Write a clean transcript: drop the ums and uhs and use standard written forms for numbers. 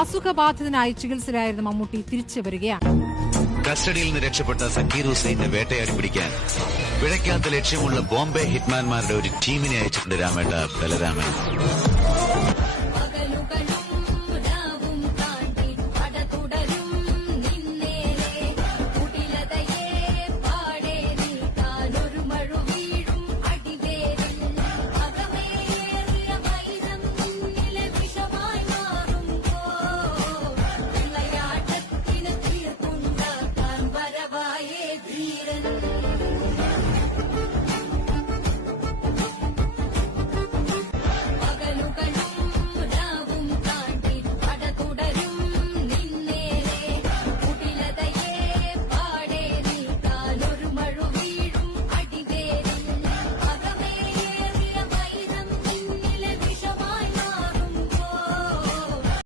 അസുഖബാധിതനായി ചികിത്സയിലായിരുന്ന മമ്മൂട്ടി തിരിച്ചു വരികയാണ്. കസ്റ്റഡിയിൽ നിന്ന് രക്ഷപ്പെട്ട സക്കീർ ഹുസൈനെ വേട്ടയാടി പിടിക്കാൻ പിഴയ്ക്കാത്ത ലക്ഷ്യമുള്ള ബോംബെ ഹിറ്റ്മാൻമാരുടെ ഒരു ടീമിനെ അയച്ചിട്ടുണ്ട് രാമേട്ട ബലരാമൻ.